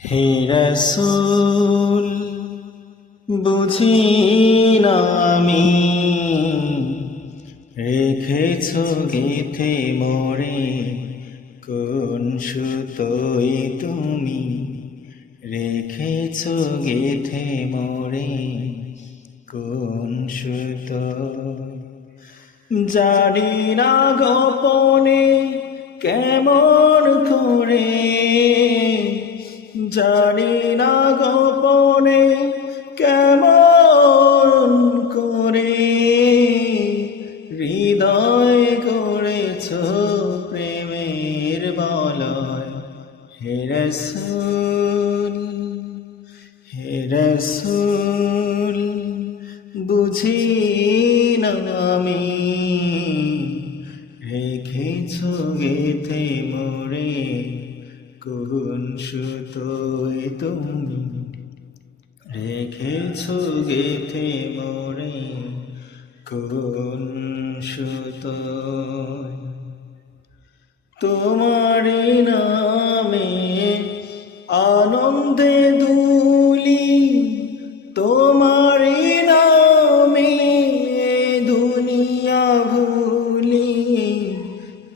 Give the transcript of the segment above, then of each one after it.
হে রাসূল বুঝি না আমি রেখেছ গেথে মোরে কোন সুতোয় তুমি রেখেছ গেথে মোরে কোন সুতোয় জানি না গোপনে কেমন করে জানি না গোপনে কেমন করে হৃদয় করেছ প্রেমের বলয় হে রাসূল হে রাসূল বুঝি না আমি রেখেছ গেথে মোরে কোন সুতোয় তুমি রেখেছ গেথে মোরে কোন সুতোয় তোমারি নামে আনন্দে দুলি তোমারি নামে দুনিয়া ভুলি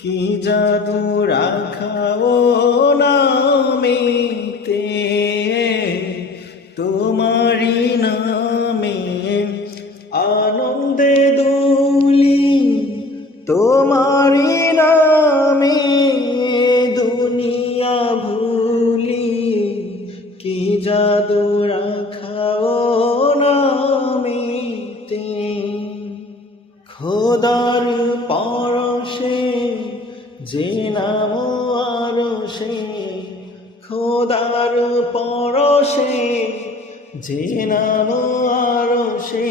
কি জাদু রাখাও নামেতে তোমারি নামে আনন্দে দুলি তোমারি নামে দুনিয়া ভুলি কি জাদু রাখাও নামেতে খোদার পরশে যে নাম আরশে খোদার পরশে যে নাম আরশে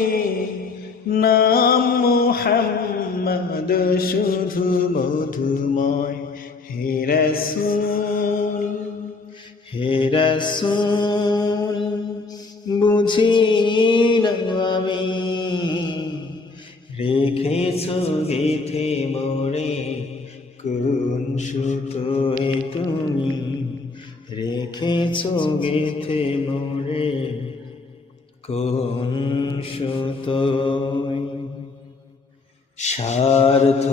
নাম মুহাম্মদ শুধু মধুময় হে রাসূল হে রাসূল বুঝি না আমি রেখেছ গেথে মোরে কোন সুতোয় তুমি রেখেছ গেথে মোরে কোন সুতোয় স্বার্থ